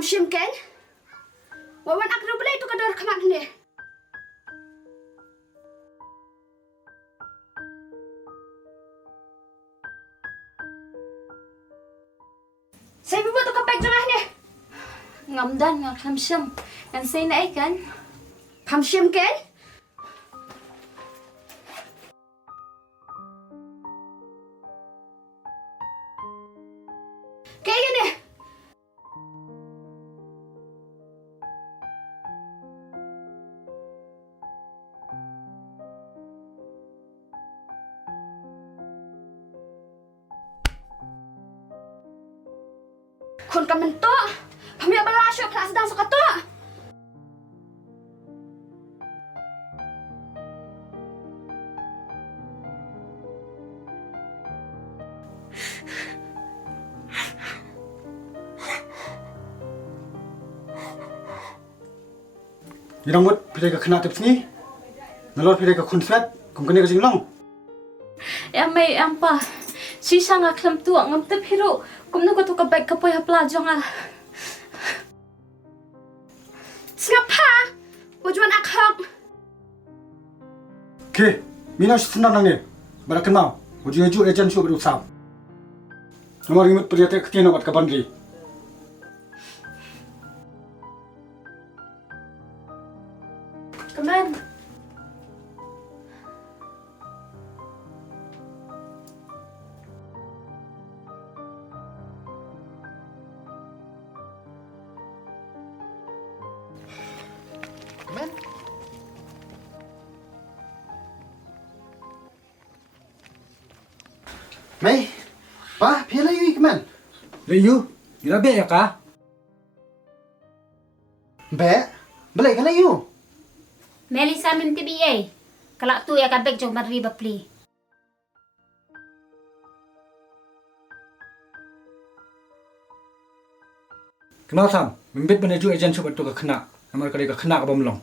Pamshim ken? Wawan akro bala itu kadar kamak ni. Saya buat tu kapek jengah ni. Ngamdan nga pamshim. Kan say na kan? Pamshim ken? Kaya ni. Kun ka man to. Pamilya balasyo kelas sedang suka to. Irang mut pilih ke kena tips ni, nalor pilih ke kunswet, kumkene ke jinglong. May ampa. Sisa nga klam tuwa ngam tip hiro. Kumno ko to kabek kapoy hapla jonga. Sengapa? Wajuan akhak. Ke, mina senang nang ni, berakan mau, uju ejen su berusam. Nomor imut pilih te ketian obat kapan li. Come on. Kemen? Mai, pa, pilih you kemen. Layu, ira be ya ka? Be, belai kan layu. Melisa min TBA. Kalak tu ya kabek jong barri bapli. Kenal sam, membet menuju ejen su betul ke kena, nomor kali ke kena ke bomlong.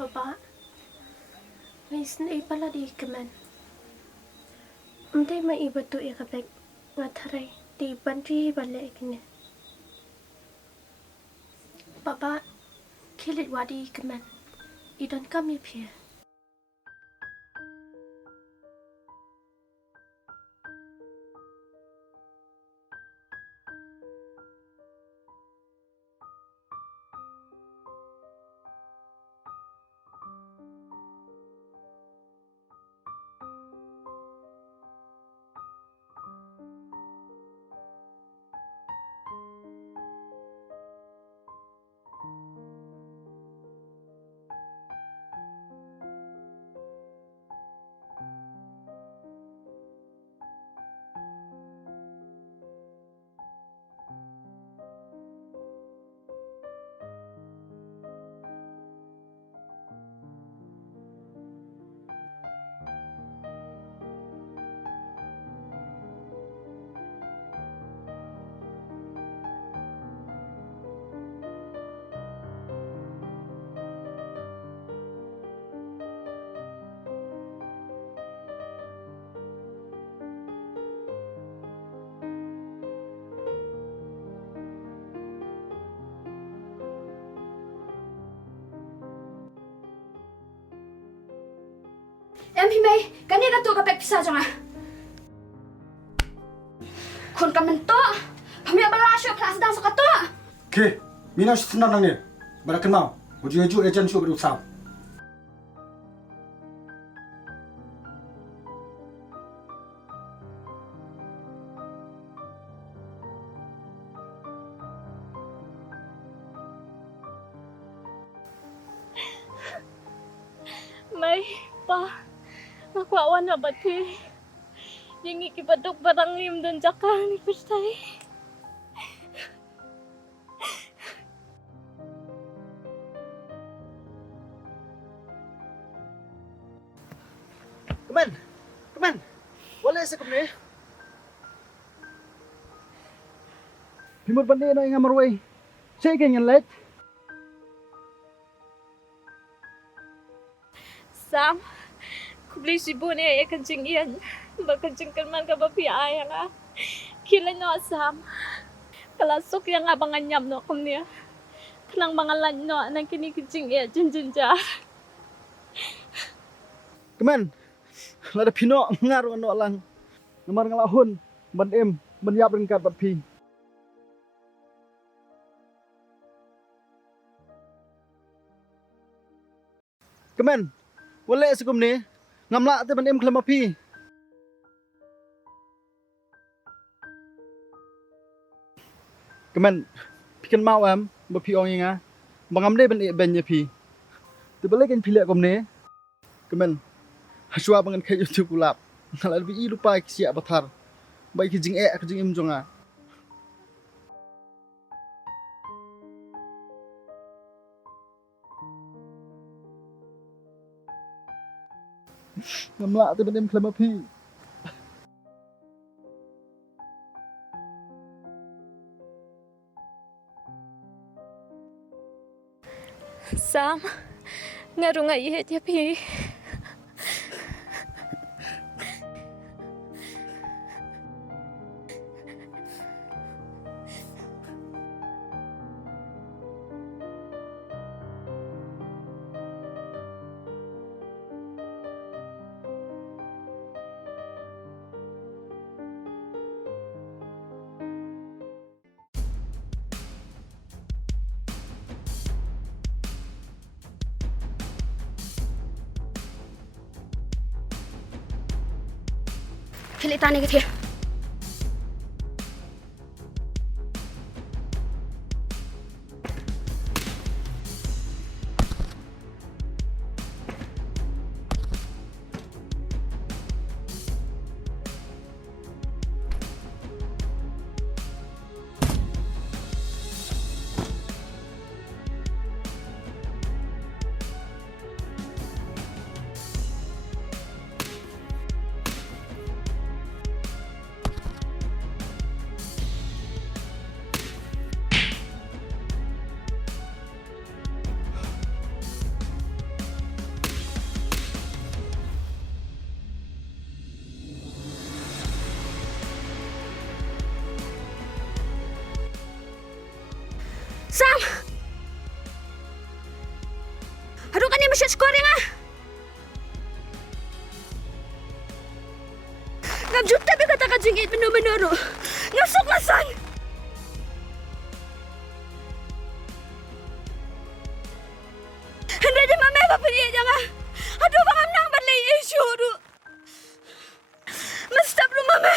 Baba. May snay pala di kaman. Umday may iba to ya kabek. Nga taray. Di bandri balik ni. Baba. Kilit wadi kaman. Idan kami pia. Himay, kanina to kapek pisa jengah. Kun ka man to. Pamilya balasyo kelas sedang suka to. Ke, mina senang nang ni, berakan mau, uju ejen su berusam. May pa. Makwawan na ba ti? Yung ikipadok barang lim doon jaka ni Pustay. Kemen, wala sa kumne. Himut bandi no inga marway. Saya kenyan let. Sam, kubli si Bune ya Jingieid. Baka jingkan ka ba piyaya nga. Kila no Sam. Kalasok yang abangan nyam no kumniya. Kanang mga lanyo nang kinikijingieid jinjinja. Kemen. Lada pino ngaru ano lang. Namar ngalahun ban em ban yap ringkat bat pi. Kemen. Wala sekum ni. Ngamla te ban em klama pi. Kemen. Pikan mau am ba pi ong nga. Bangam de ban e ben ya pi. Te balik kan pilek kom ni. Kemen. Haswa bangan kayu tu kulap. Kalau lebih lupa siap batar. Baik kijing kijing im jonga. Ngamla tu benem kelama pi. Sam, ngaru nga ihet ya pi. Kilitan ni gitu. Sam! Aduh kan ni masih skor yang ah. Ngam juta bi kata ka Jingieid benar-benar. Ngasuk lasan. Hendak je mama apa punya jangan. Aduh bang nang balai isu tu. Mesti belum mama.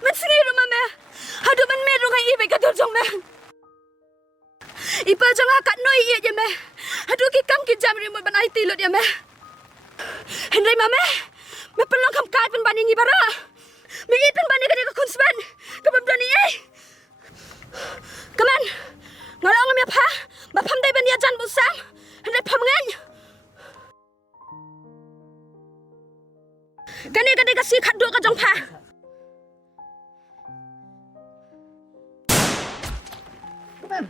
Mesti ngiru mama. Aduh man meru ngai ibe ka dorjong mah. Ipa jangan kat noi iya je meh. Aduh ki kam ki jam remote ban IT lot ya meh. Hendai mama. Me pelong kam kat pen banding ibara. Me it pen banding ka kunsban. Ka babdani eh. Kaman. Ngolong me pa. Ba pham dai ban ya jan bu sam. Hendai pham ngan. Kani ka si khat do ka jong pa. Kemen.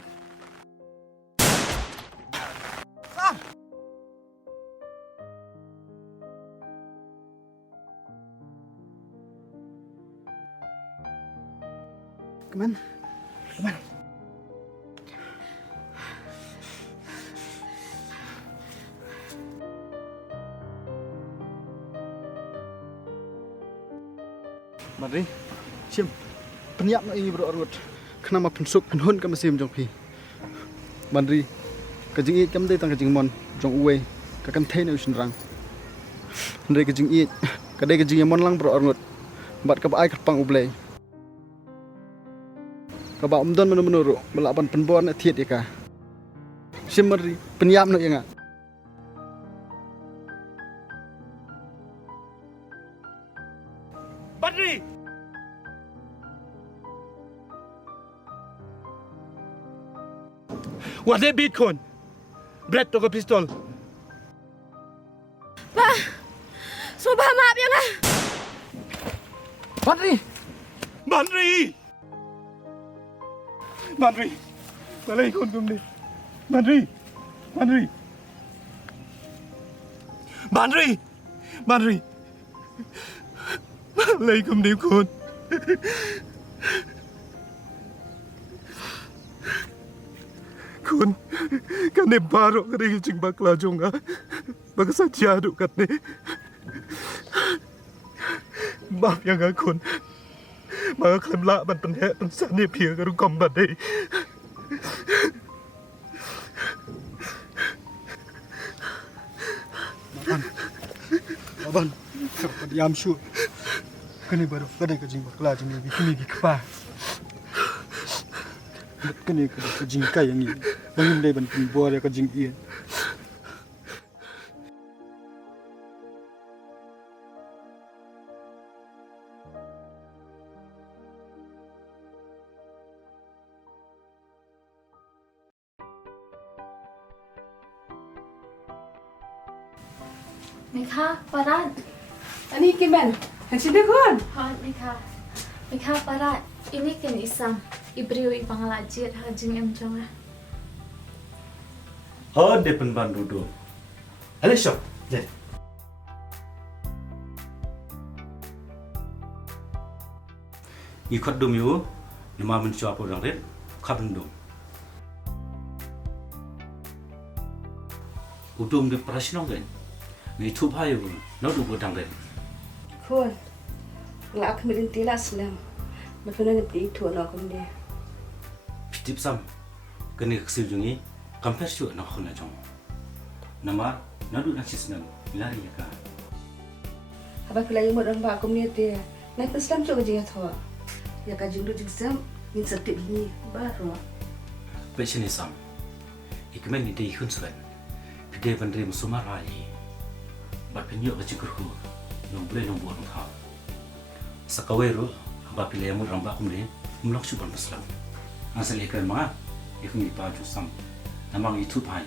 Kemen. Kemen. Mari, sim. Penyak nak ini berorot. Kenapa pensuk penhun kamu sim jong pi. Mari, Jingieid kamu datang Jingmon jong uwe. Kakan thay na usin rang. Mari Jingieid, kadai Jingmon lang berorot. Bat kabai kerpang ublay. Kaba umdon menuru melapan penbon tiet ika. Simari penyam no inga. Badri. Wade Bitcoin. Bread to pistol. Pa. Subah maaf ya ngah. Badri. Badri. Manri, balai kon kumni. Manri, Manri. Manri, Manri. Balai kumni kon. Kun, kan ne baro kare jing bakla jonga. Baka saja duk kat ne. Maaf yang akun. Maka klaim la ban pen he pen san ne pia karu kom ban dei. Aban, diam syu. Kene baru kene ke jing bakla jing ni kini ki kpa. Kene ke jing kai yang ni. Bangin dai ban pin bo ke jing ien. Mika, parat. Ani kiman? Hansida kon. Ha, Mika parat. Ini kan isam. Ibriu ipangalajir hajing em jonga. Oh, depan ban dudu. Ale shop. Je. Ikut dum yu, nama men siapa orang red, kabin dum. Udum de prasno gen. Ni tu bhai yu, no du bodang gen. Kon. Nglak kemirin tila selam. Mapuna ni beli tu nak kumde. Tip sam. Kene ksil jungi, kamper syu nak khona jong. Nama nadu nak sisnam, lari ya ka. Habis pelai umur orang bak kumde dia. Naik peslam tu kerja thua. Ya kajing du jingsam min setip ini baru. Pesini sam. Ikmen ni dei khun swen. Pide bandre musumar ali. Bat penyo ka cikurku. Nong bre nong buat ngha. Sakaweru ba pilih mu ramba kumde mulak chuban peslam. Asal ikan ma ikun ipa ju sam. Namang itu pai.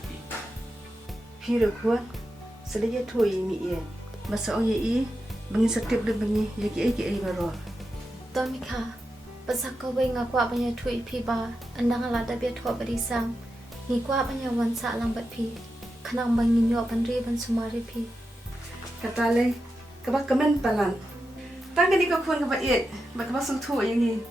Pira kuat. Selaya tu ini ia. Masa orang ini bangin setip dan bangin lagi baru. To Mika, pasak kau ngaku apa nya tui pi ba. Andang ala da biar tua berisam. Ni ku apa nya wan sa lang bat pi. Kanang bangin yo bandri ban sumari pi. Kata le, kebak kemen palan. Tangga ni kau kuan kebak iet, bak kebak sung tu yang ni.